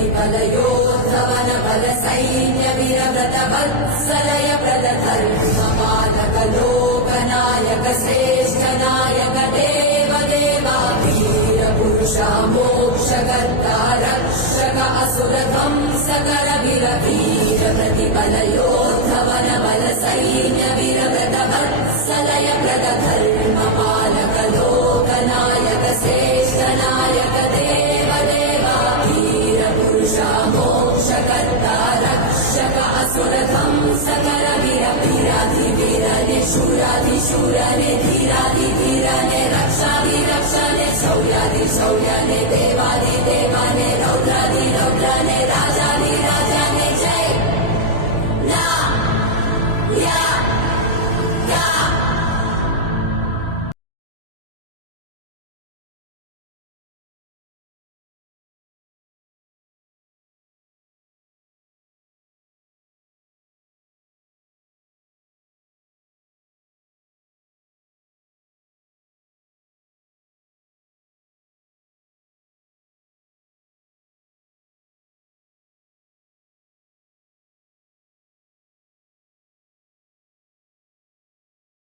प्रतिपलयोद्धवन बल सैन्य वीरव्रत वत्सलय प्रदधर्मपालक लोकनायक श्रेष्ठ नायक देव देवा वीर पुरुषा मोक्षकर्ता रक्षक असुर ध्वंसकर वीर वीर प्रतिपलयोद्धवन बल सैन्य वीरव्रत वत्सलय प्रदधर्मपालक लोकनायक श्रेष्ठ नायक देव देवा वीर पुरुषा मोक्षकर्ता रक्षक असुर ध्वंसकर वीर वीराधिवीरने शूराधिशूरने धीराधिधीरने रक्षाधिरक्षणे शौर्याधिशौर्यने देवाधिदेव